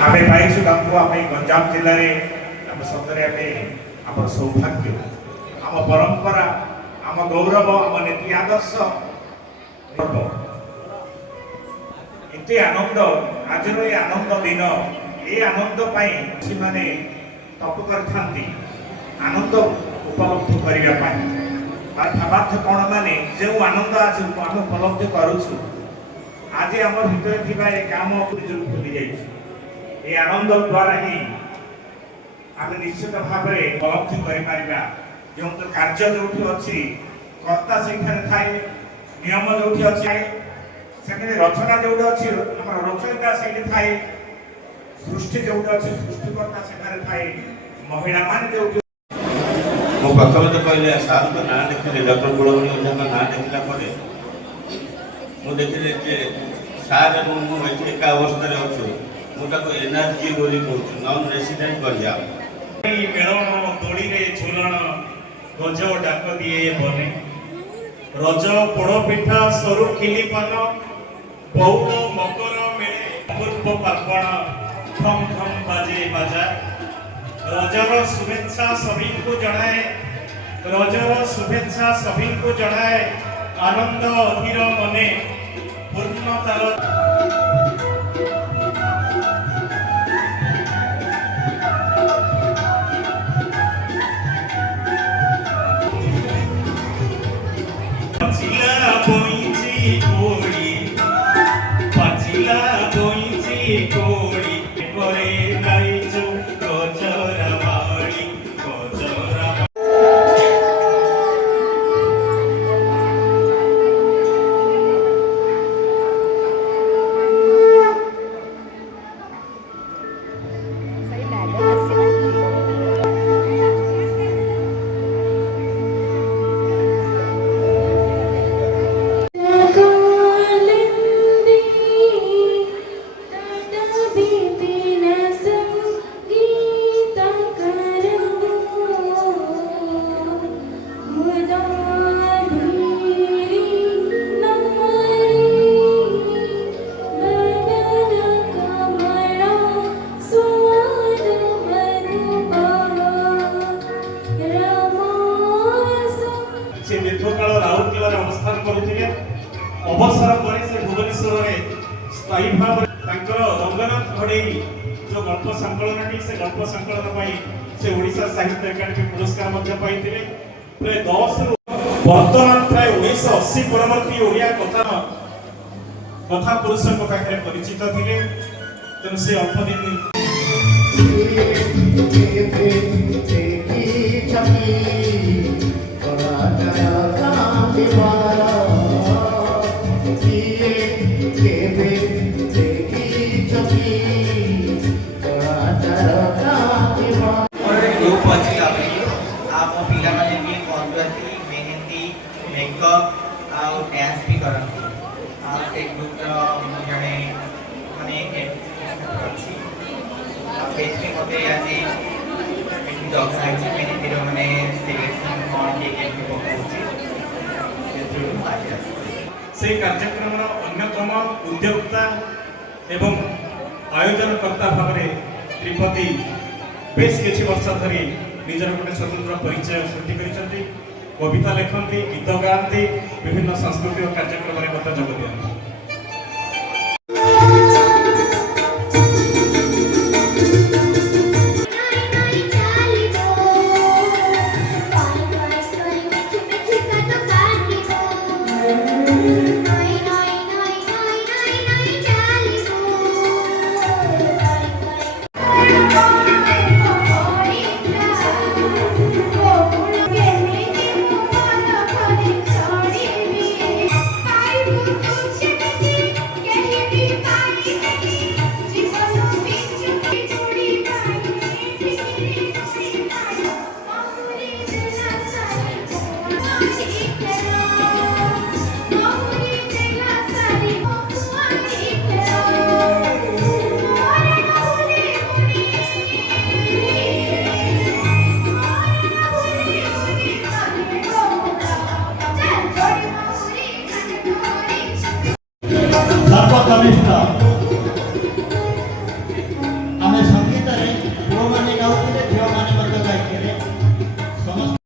आम पाइछु तांको आम गंजाम जिले में आम सतरे आम सौभाग्य आम परंपरा आम गौरव आम नीति आदर्श एते आनंद आज ये आनंद दिन ये आनंद से माने तप कर आनंद उपलब्ध करने भावार्थ कौन माने जो आनंद आज आम उपलब्ध करुचु आज आम भीतर थी काम भूली जाइए आनंद द्वारा ही आम निश्चित भाव में उपलब्धि कर जो कार्य जो अच्छी कर्ता से थाए नियम जो अच्छे से रचना जो अच्छी रचयिता से थाए सृष्टि जो अच्छी सृष्टिकर्ता से थाए महिला मान जो मो प्रथम तो कहले सार तो ना देखिले डॉक्टर कुलमणि ओझा का ना देखला परे मु देखिले जे सार एवं मु एक अवस्था रे अछु मु ताको एनर्जी बोली कहू नॉन रेसिडेंट कर जा मेलन दोड़ी रे झुलन गज डाक दिए बने रज पोड़ पिठा सरू खिली पान बहु मकर मेले पूर्व पार्वण थम थम बाजे बाजा रजर शुभेच्छा सभी को जनाए रजर शुभेच्छा सभी को जनाए आनंद अधीर मने पूर्णतार पाचिला बोइची कोड़ी पाचिला बोइची कोड़ी करे लाइचो गजरा माड़ी गजरा दीर्घकाल राउरकेला अवस्थान करते अवसर पर भुवनेश्वर में स्थायी भाव रंगनाथ घड़ई जो गल्प संकलन से गल्प संकलन से ओडिशा साहित्य अकादमी पुरस्कार पाई प्राय 10 वर्तमान प्राय 1980 परवर्ती ओडिया कथा पुरुष परिचित थे तेणु से अल्प दिन मेकअप आउ डांस भी करती एक ग्रुप जड़े माने अच्छी फेस में मते आज जॉब साइड में तेरे माने सिलेक्शन कौन के भी पकाउची से कार्यक्रम अन्यतम उद्योक्ता एवं आयोजनकर्ता भाव में त्रिपति बेस किछि वर्ष धरी निजर गोटे स्वतंत्र परिचय सृष्टि करिसेंती कविता लेखती गीत गाती विभिन्न सांस्कृतिक कार्यक्रम में जोग दिखाती।